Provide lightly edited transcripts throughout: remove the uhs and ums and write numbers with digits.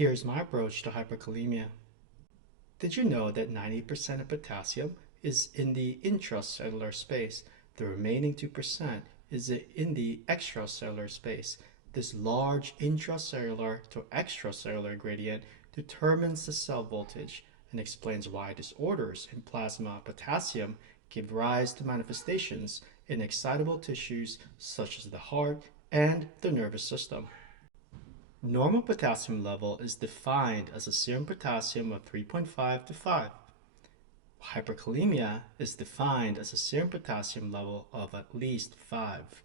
Here's my approach to hyperkalemia. Did you know that 90% of potassium is in the intracellular space? The remaining 2% is in the extracellular space. This large intracellular to extracellular gradient determines the cell voltage and explains why disorders in plasma potassium give rise to manifestations in excitable tissues such as the heart and the nervous system. Normal potassium level is defined as a serum potassium of 3.5 to 5. Hyperkalemia is defined as a serum potassium level of at least 5.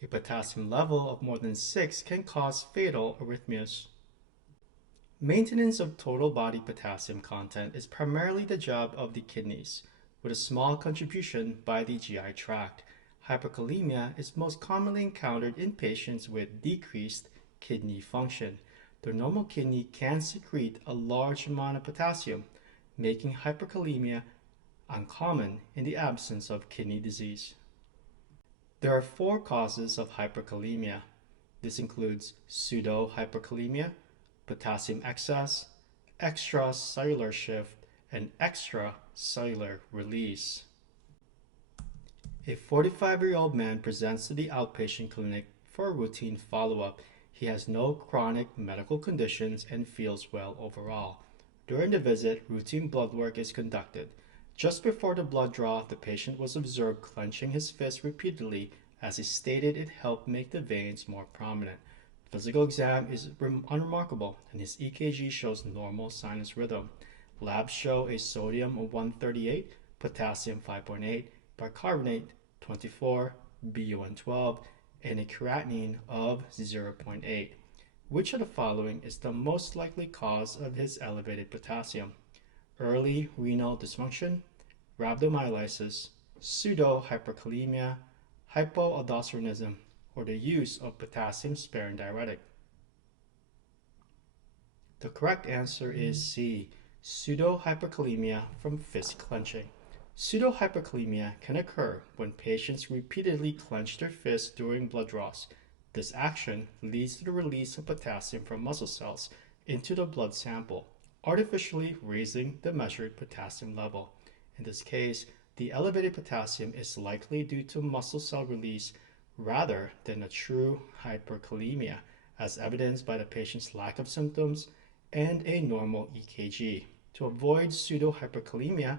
A potassium level of more than 6 can cause fatal arrhythmias. Maintenance of total body potassium content is primarily the job of the kidneys, with a small contribution by the GI tract. Hyperkalemia is most commonly encountered in patients with decreased kidney function. The normal kidney can secrete a large amount of potassium, making hyperkalemia uncommon in the absence of kidney disease. There are 4 causes of hyperkalemia. This includes pseudo-hyperkalemia, potassium excess, extracellular shift, and extracellular release. A 45-year-old man presents to the outpatient clinic for a routine follow-up. He has no chronic medical conditions and feels well overall. During the visit, routine blood work is conducted. Just before the blood draw, the patient was observed clenching his fist repeatedly, as he stated it helped make the veins more prominent. Physical exam is unremarkable, and his EKG shows normal sinus rhythm. Labs show a sodium of 138, potassium 5.8, bicarbonate 24, BUN 12, and a creatinine of 0.8. Which of the following is the most likely cause of his elevated potassium? Early renal dysfunction, rhabdomyolysis, pseudo-hyperkalemia, hypoaldosteronism, or the use of potassium-sparing diuretic? The correct answer is C, pseudo-hyperkalemia from fist clenching. Pseudo-hyperkalemia can occur when patients repeatedly clench their fists during blood draws. This action leads to the release of potassium from muscle cells into the blood sample, artificially raising the measured potassium level. In this case, the elevated potassium is likely due to muscle cell release rather than a true hyperkalemia, as evidenced by the patient's lack of symptoms and a normal EKG. To avoid pseudo-hyperkalemia,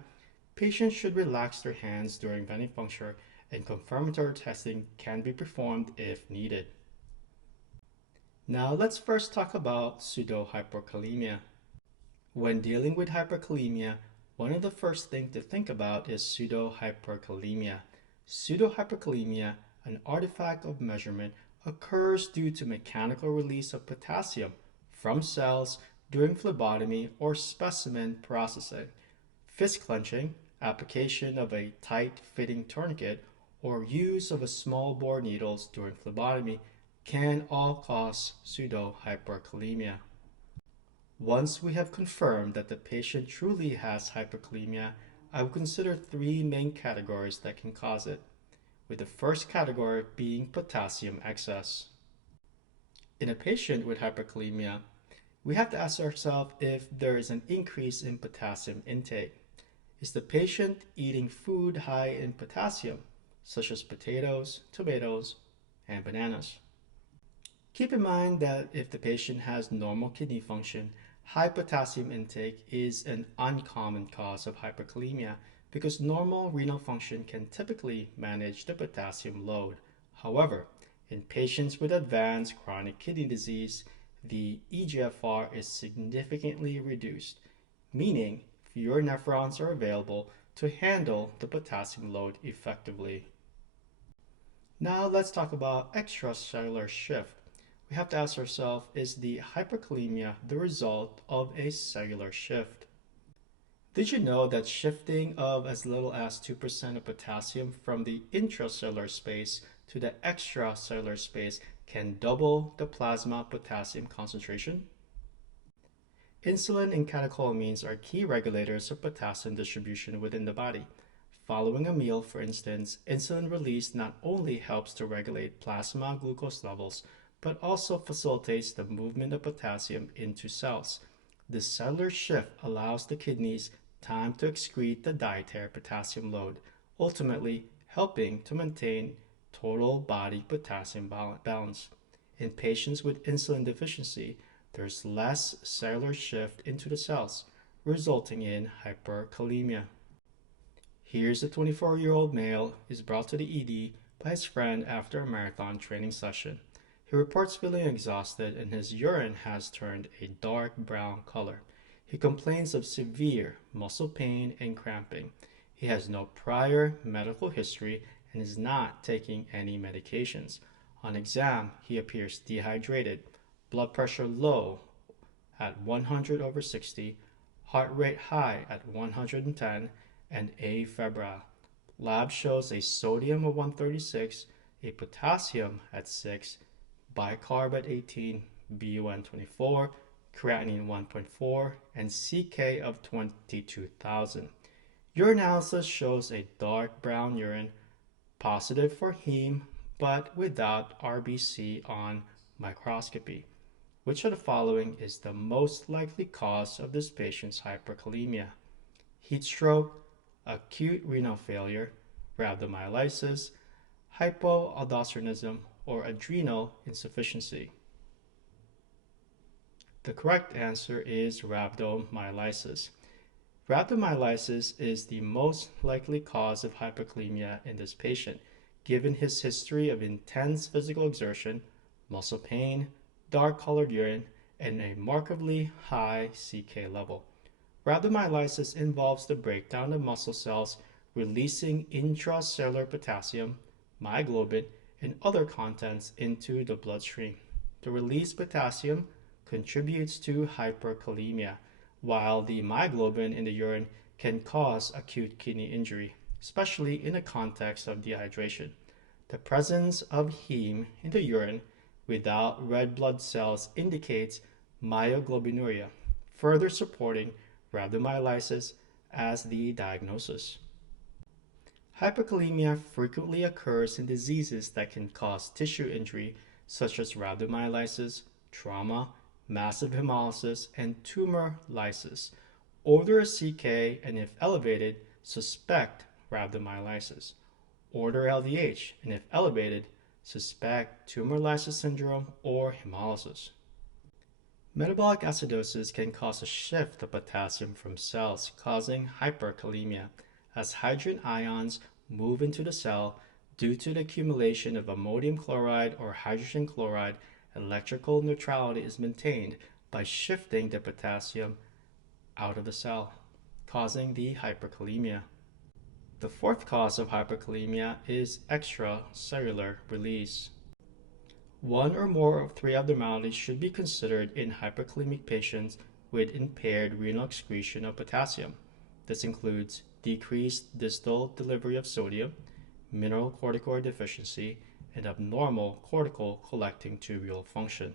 patients should relax their hands during venipuncture, and confirmatory testing can be performed if needed. Now let's first talk about pseudo-hyperkalemia. When dealing with hyperkalemia, one of the first things to think about is pseudo-hyperkalemia. Pseudo-hyperkalemia, an artifact of measurement, occurs due to mechanical release of potassium from cells during phlebotomy or specimen processing. Fist clenching, application of a tight-fitting tourniquet, or use of a small bore needles during phlebotomy can all cause pseudo-hyperkalemia. Once we have confirmed that the patient truly has hyperkalemia, I will consider 3 main categories that can cause it, with the first category being potassium excess. In a patient with hyperkalemia, we have to ask ourselves if there is an increase in potassium intake. Is the patient eating food high in potassium, such as potatoes, tomatoes, and bananas? Keep in mind that if the patient has normal kidney function, high potassium intake is an uncommon cause of hyperkalemia because normal renal function can typically manage the potassium load. However, in patients with advanced chronic kidney disease, the eGFR is significantly reduced, meaning fewer nephrons are available to handle the potassium load effectively. Now let's talk about extracellular shift. We have to ask ourselves, is the hyperkalemia the result of a cellular shift? Did you know that shifting of as little as 2% of potassium from the intracellular space to the extracellular space can double the plasma potassium concentration? Insulin and catecholamines are key regulators of potassium distribution within the body. Following a meal, for instance, insulin release not only helps to regulate plasma glucose levels, but also facilitates the movement of potassium into cells. This cellular shift allows the kidneys time to excrete the dietary potassium load, ultimately helping to maintain total body potassium balance. In patients with insulin deficiency, there's less cellular shift into the cells, resulting in hyperkalemia. Here's a 24-year-old male is brought to the ED by his friend after a marathon training session. He reports feeling exhausted and his urine has turned a dark brown color. He complains of severe muscle pain and cramping. He has no prior medical history and is not taking any medications. On exam, he appears dehydrated, blood pressure low at 100/60, heart rate high at 110, and afebrile. Lab shows a sodium of 136, a potassium at 6, bicarb at 18, BUN 24, creatinine 1.4, and CK of 22,000. Urinalysis shows a dark brown urine, positive for heme, but without RBC on microscopy. Which of the following is the most likely cause of this patient's hyperkalemia? Heat stroke, acute renal failure, rhabdomyolysis, hypoaldosteronism, or adrenal insufficiency? The correct answer is rhabdomyolysis. Rhabdomyolysis is the most likely cause of hyperkalemia in this patient, given his history of intense physical exertion, muscle pain, dark-colored urine, and a markedly high CK level. Rhabdomyolysis involves the breakdown of muscle cells, releasing intracellular potassium, myoglobin, and other contents into the bloodstream. The released potassium contributes to hyperkalemia, while the myoglobin in the urine can cause acute kidney injury, especially in the context of dehydration. The presence of heme in the urine without red blood cells indicates myoglobinuria, further supporting rhabdomyolysis as the diagnosis. Hyperkalemia frequently occurs in diseases that can cause tissue injury, such as rhabdomyolysis, trauma, massive hemolysis, and tumor lysis. Order a CK and if elevated, suspect rhabdomyolysis. Order LDH and if elevated, suspect tumor lysis syndrome or hemolysis. Metabolic acidosis can cause a shift of potassium from cells, causing hyperkalemia, as hydrogen ions move into the cell due to the accumulation of ammonium chloride or hydrogen chloride. Electrical neutrality is maintained by shifting the potassium out of the cell, causing the hyperkalemia. The fourth cause of hyperkalemia is extracellular release. One or more of three abnormalities should be considered in hyperkalemic patients with impaired renal excretion of potassium. This includes decreased distal delivery of sodium, mineralocorticoid deficiency, and abnormal cortical collecting tubule function.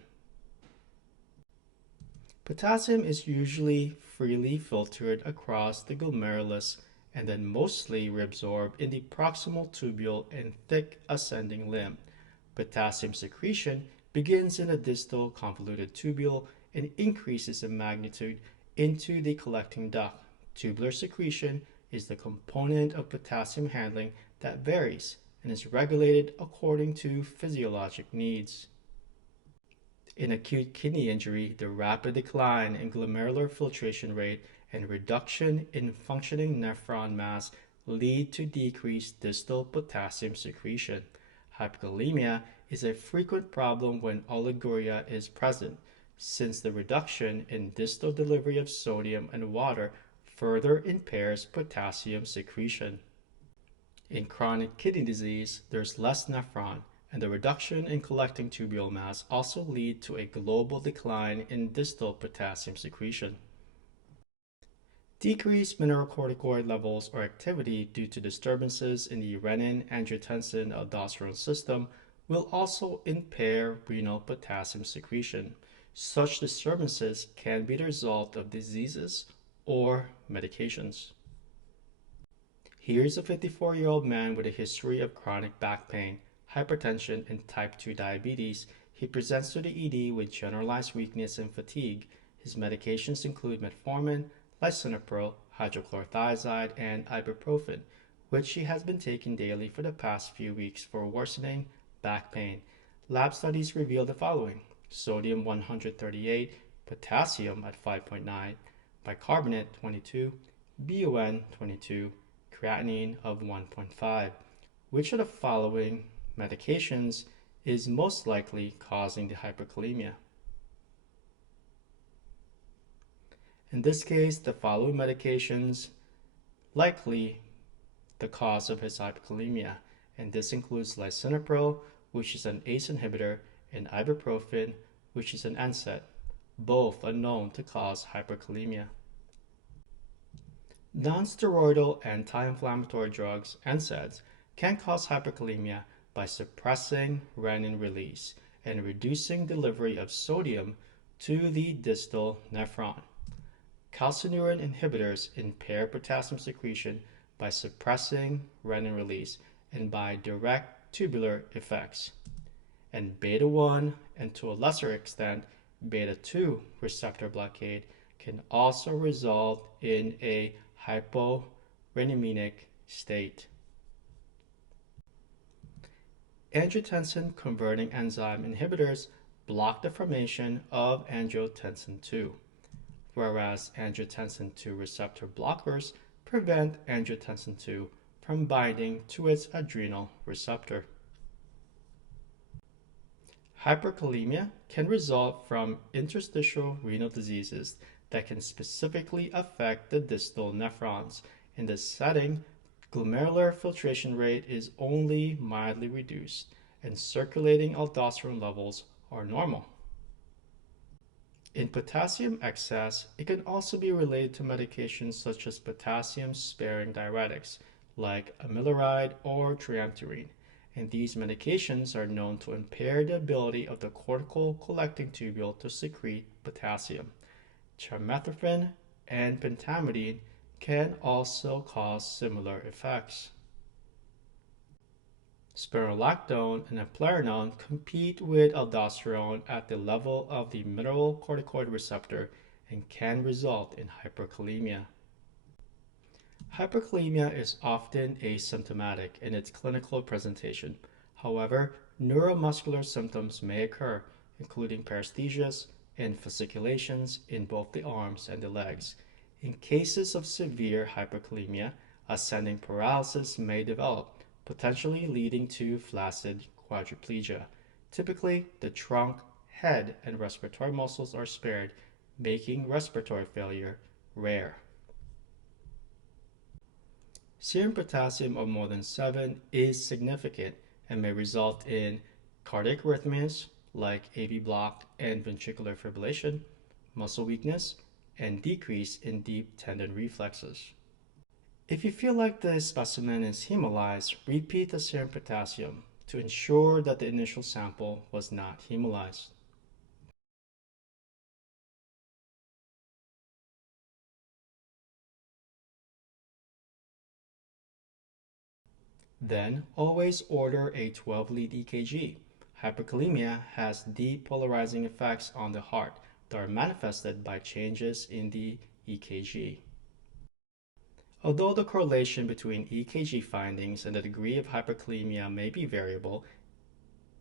Potassium is usually freely filtered across the glomerulus and then mostly reabsorbed in the proximal tubule and thick ascending limb. Potassium secretion begins in the distal convoluted tubule and increases in magnitude into the collecting duct. Tubular secretion is the component of potassium handling that varies and is regulated according to physiologic needs. In acute kidney injury, the rapid decline in glomerular filtration rate and reduction in functioning nephron mass lead to decreased distal potassium secretion. Hyperkalemia is a frequent problem when oliguria is present, since the reduction in distal delivery of sodium and water further impairs potassium secretion. In chronic kidney disease, there's less nephron, and the reduction in collecting tubule mass also lead to a global decline in distal potassium secretion. Decreased mineralocorticoid levels or activity due to disturbances in the renin-angiotensin-aldosterone system will also impair renal potassium secretion. Such disturbances can be the result of diseases or medications. Here's a 54-year-old man with a history of chronic back pain, hypertension, and type 2 diabetes. He He presents to the ED with generalized weakness and fatigue. His medications include metformin, lisinopril, hydrochlorothiazide, and ibuprofen, which he has been taking daily for the past few weeks for worsening back pain. Lab studies reveal the following: sodium 138, potassium at 5.9, bicarbonate 22, BUN 22, creatinine of 1.5. Which of the following medications is most likely causing the hyperkalemia? In this case, the following medications likely the cause of his hyperkalemia, and this includes lisinopril, which is an ACE inhibitor, and ibuprofen, which is an NSAID. Both are known to cause hyperkalemia. Non-steroidal anti-inflammatory drugs, NSAIDs, can cause hyperkalemia by suppressing renin release and reducing delivery of sodium to the distal nephron. Calcineurin inhibitors impair potassium secretion by suppressing renin release and by direct tubular effects. And beta-1 and to a lesser extent beta-2 receptor blockade can also result in a hyporenemic state. Angiotensin converting enzyme inhibitors block the formation of angiotensin II, whereas angiotensin II receptor blockers prevent angiotensin II from binding to its adrenal receptor. Hyperkalemia can result from interstitial renal diseases that can specifically affect the distal nephrons. In this setting, glomerular filtration rate is only mildly reduced, and circulating aldosterone levels are normal. In potassium excess, it can also be related to medications such as potassium-sparing diuretics like amiloride or triamterene, and these medications are known to impair the ability of the cortical collecting tubule to secrete potassium. Trimethoprim and pentamidine can also cause similar effects. Spironolactone and eplerenone compete with aldosterone at the level of the mineralocorticoid receptor and can result in hyperkalemia. Hyperkalemia is often asymptomatic in its clinical presentation. However, neuromuscular symptoms may occur, including paresthesias and fasciculations in both the arms and the legs. In cases of severe hyperkalemia, ascending paralysis may develop, potentially leading to flaccid quadriplegia. Typically, the trunk, head, and respiratory muscles are spared, making respiratory failure rare. Serum potassium of more than 7 is significant and may result in cardiac arrhythmias like AV block and ventricular fibrillation, muscle weakness, and decrease in deep tendon reflexes. If you feel like the specimen is hemolyzed, repeat the serum potassium to ensure that the initial sample was not hemolyzed. Then, always order a 12-lead EKG. Hyperkalemia has depolarizing effects on the heart that are manifested by changes in the EKG. Although the correlation between EKG findings and the degree of hyperkalemia may be variable,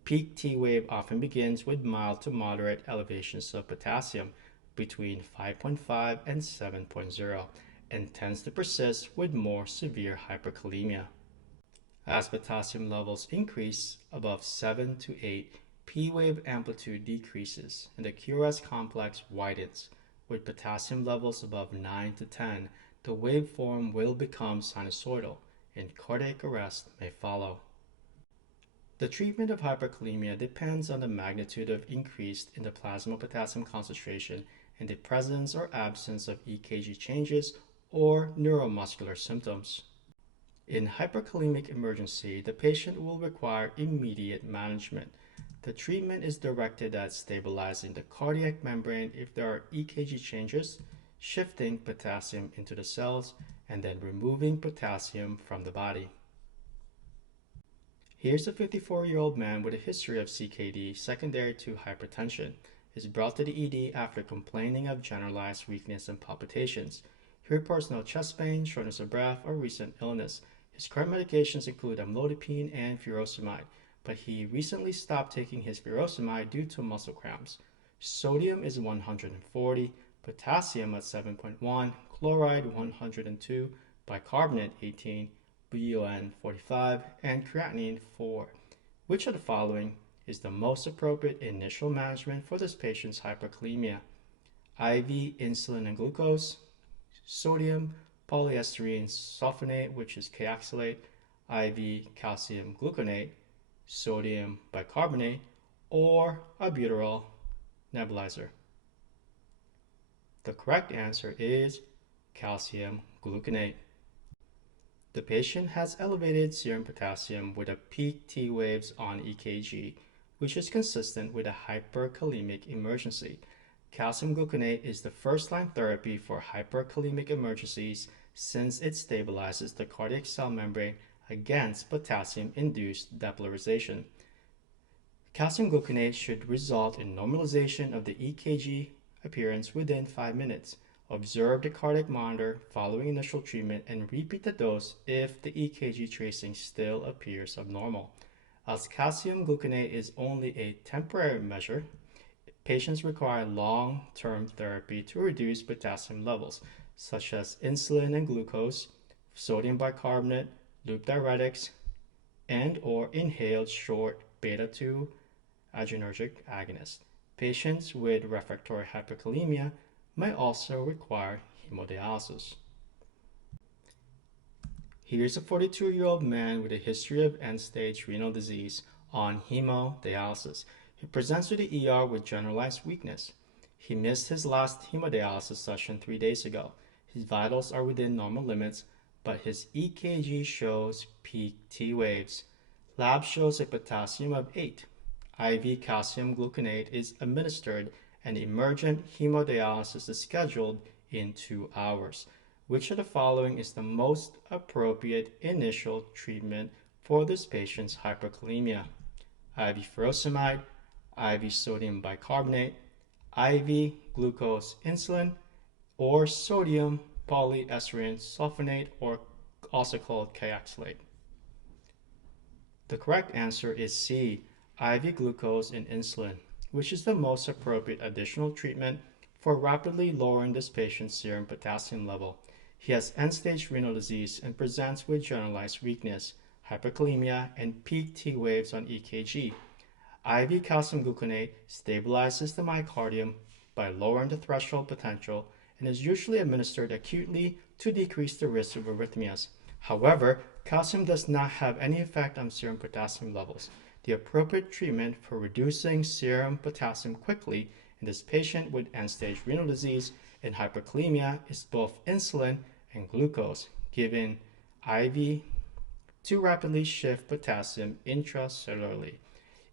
peak T-wave often begins with mild to moderate elevations of potassium between 5.5 and 7.0 and tends to persist with more severe hyperkalemia. As potassium levels increase above 7 to 8, P-wave amplitude decreases and the QRS complex widens. With potassium levels above 9 to 10, the waveform will become sinusoidal and cardiac arrest may follow. The treatment of hyperkalemia depends on the magnitude of increase in the plasma potassium concentration and the presence or absence of EKG changes or neuromuscular symptoms. In hyperkalemic emergency, the patient will require immediate management. The treatment is directed at stabilizing the cardiac membrane if there are EKG changes, shifting potassium into the cells, and then removing potassium from the body. Here's a 54-year-old man with a history of CKD secondary to hypertension. He's brought to the ED after complaining of generalized weakness and palpitations. He reports no chest pain, shortness of breath, or recent illness. His current medications include amlodipine and furosemide, but he recently stopped taking his furosemide due to muscle cramps. Sodium is 140, potassium at 7.1, chloride 102, bicarbonate 18, BUN 45, and creatinine 4. Which of the following is the most appropriate initial management for this patient's hyperkalemia? IV insulin and glucose, sodium polyestyrene sulfonate, which is Kayexalate, IV calcium gluconate, sodium bicarbonate, or albuterol nebulizer. The correct answer is calcium gluconate. The patient has elevated serum potassium with a peak T waves on EKG, which is consistent with a hyperkalemic emergency. Calcium gluconate is the first-line therapy for hyperkalemic emergencies since it stabilizes the cardiac cell membrane against potassium-induced depolarization. Calcium gluconate should result in normalization of the EKG appearance within 5 minutes. Observe the cardiac monitor following initial treatment and repeat the dose if the EKG tracing still appears abnormal. As calcium gluconate is only a temporary measure, patients require long-term therapy to reduce potassium levels, such as insulin and glucose, sodium bicarbonate, loop diuretics, and/or inhaled short beta-2 adrenergic agonist. Patients with refractory hyperkalemia may also require hemodialysis. Here's a 42-year-old man with a history of end-stage renal disease on hemodialysis. He presents to the ER with generalized weakness. He missed his last hemodialysis session 3 days ago. His vitals are within normal limits, but his EKG shows peak T waves. Lab shows a potassium of 8. IV calcium gluconate is administered and emergent hemodialysis is scheduled in 2 hours. Which of the following is the most appropriate initial treatment for this patient's hyperkalemia? IV furosemide, IV sodium bicarbonate, IV glucose insulin, or sodium polyestyrene sulfonate, or also called Kayexalate. The correct answer is C, IV glucose and insulin, which is the most appropriate additional treatment for rapidly lowering this patient's serum potassium level. He has end-stage renal disease and presents with generalized weakness, hyperkalemia, and peak T waves on EKG. IV calcium gluconate stabilizes the myocardium by lowering the threshold potential and is usually administered acutely to decrease the risk of arrhythmias. However, calcium does not have any effect on serum potassium levels. The appropriate treatment for reducing serum potassium quickly in this patient with end-stage renal disease and hyperkalemia is both insulin and glucose, given IV to rapidly shift potassium intracellularly.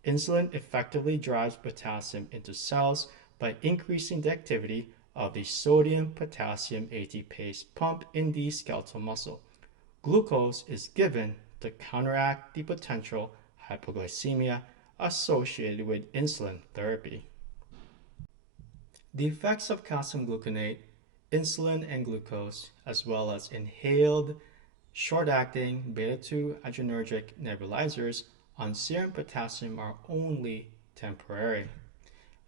Insulin effectively drives potassium into cells by increasing the activity of the sodium-potassium ATPase pump in the skeletal muscle. Glucose is given to counteract the potential hypoglycemia associated with insulin therapy. The effects of calcium gluconate, insulin, and glucose, as well as inhaled short-acting beta-2 adrenergic nebulizers on serum potassium are only temporary.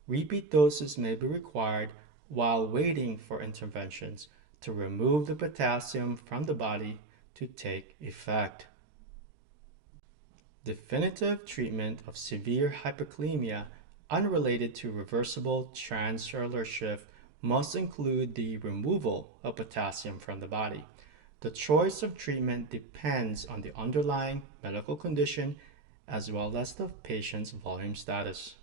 Repeat doses may be required while waiting for interventions to remove the potassium from the body to take effect. Definitive treatment of severe hyperkalemia unrelated to reversible transcellular shift must include the removal of potassium from the body. The choice of treatment depends on the underlying medical condition as well as the patient's volume status.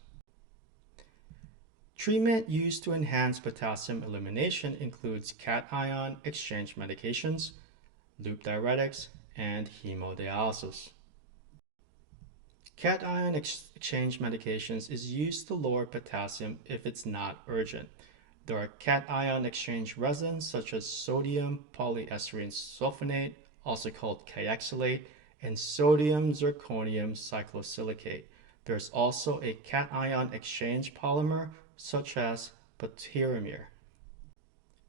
Treatment used to enhance potassium elimination includes cation exchange medications, loop diuretics, and hemodialysis. Cation exchange medications is used to lower potassium if it's not urgent. There are cation exchange resins such as sodium polyestyrene sulfonate, also called Kayexalate, and sodium zirconium cyclosilicate. There's also a cation exchange polymer such as Potassium.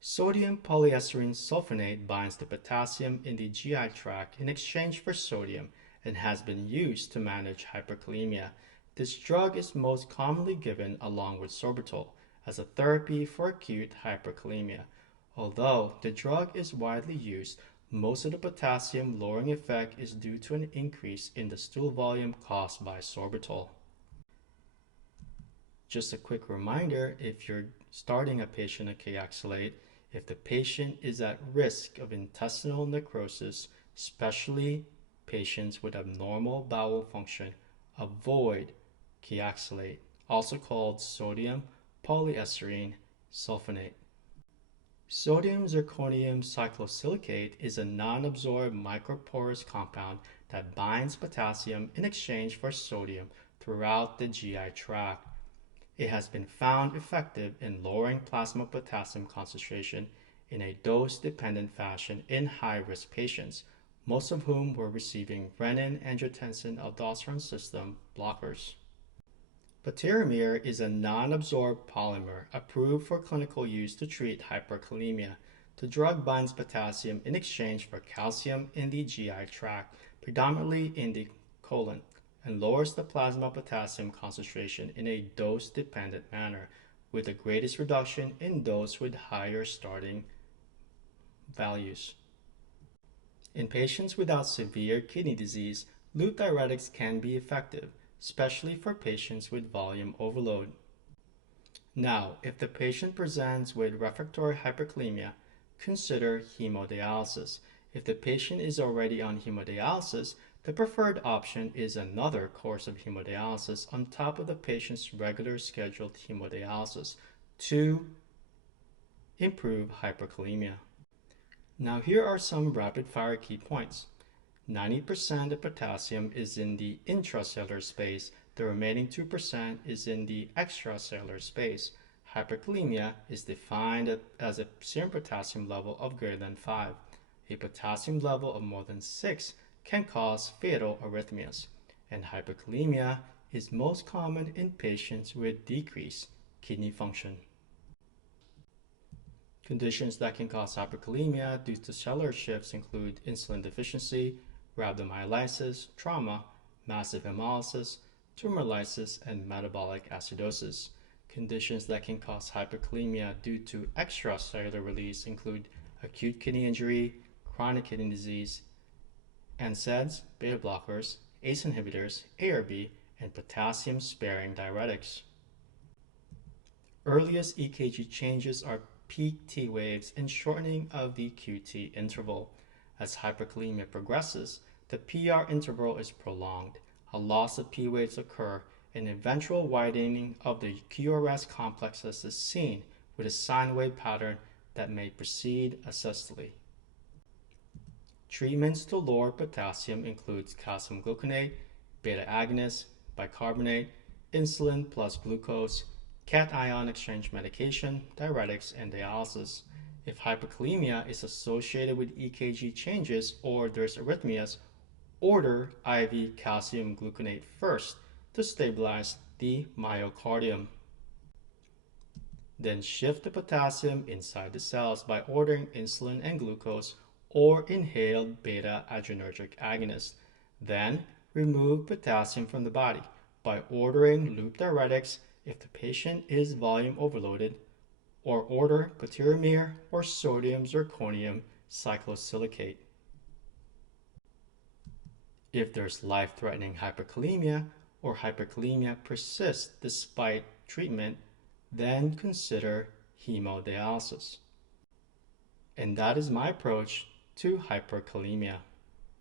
Sodium polyestyrene sulfonate binds to potassium in the GI tract in exchange for sodium and has been used to manage hyperkalemia. This drug is most commonly given along with sorbitol as a therapy for acute hyperkalemia. Although the drug is widely used, most of the potassium lowering effect is due to an increase in the stool volume caused by sorbitol. Just a quick reminder, if you're starting a patient on Kayexalate, if the patient is at risk of intestinal necrosis, especially patients with abnormal bowel function, avoid Kayexalate, also called sodium polyestyrene sulfonate. Sodium zirconium cyclosilicate is a non-absorbed microporous compound that binds potassium in exchange for sodium throughout the GI tract. It has been found effective in lowering plasma potassium concentration in a dose-dependent fashion in high-risk patients, most of whom were receiving renin-angiotensin-aldosterone system blockers. Potassium is a non-absorbed polymer approved for clinical use to treat hyperkalemia. The drug binds potassium in exchange for calcium in the GI tract, predominantly in the colon, and lowers the plasma potassium concentration in a dose-dependent manner, with the greatest reduction in those with higher starting values. In patients without severe kidney disease, loop diuretics can be effective, especially for patients with volume overload. Now, if the patient presents with refractory hyperkalemia, consider hemodialysis. If the patient is already on hemodialysis, the preferred option is another course of hemodialysis on top of the patient's regular scheduled hemodialysis to improve hyperkalemia. Now here are some rapid-fire key points. 90% of potassium is in the intracellular space. The remaining 2% is in the extracellular space. Hyperkalemia is defined as a serum potassium level of greater than 5. A potassium level of more than 6 can cause fatal arrhythmias, and hyperkalemia is most common in patients with decreased kidney function. Conditions that can cause hyperkalemia due to cellular shifts include insulin deficiency, rhabdomyolysis, trauma, massive hemolysis, tumor lysis, and metabolic acidosis. Conditions that can cause hyperkalemia due to extracellular release include acute kidney injury, chronic kidney disease, NSAIDs, beta blockers, ACE inhibitors, ARB, and potassium-sparing diuretics. Earliest EKG changes are peak T waves and shortening of the QT interval. As hyperkalemia progresses, the PR interval is prolonged. A loss of P waves occur, and eventual widening of the QRS complexes is seen with a sine wave pattern that may proceed asystole. Treatments to lower potassium includes calcium gluconate, beta agonist, bicarbonate, insulin plus glucose, cation exchange medication, diuretics, and dialysis. If hyperkalemia is associated with EKG changes or there's arrhythmias, order IV calcium gluconate first to stabilize the myocardium. Then shift the potassium inside the cells by ordering insulin and glucose or inhaled beta-adrenergic agonist. Then remove potassium from the body by ordering loop diuretics if the patient is volume overloaded, or order Potassium or sodium zirconium cyclosilicate. If there's life-threatening hyperkalemia or hyperkalemia persists despite treatment, then consider hemodialysis. And that is my approach to hyperkalemia.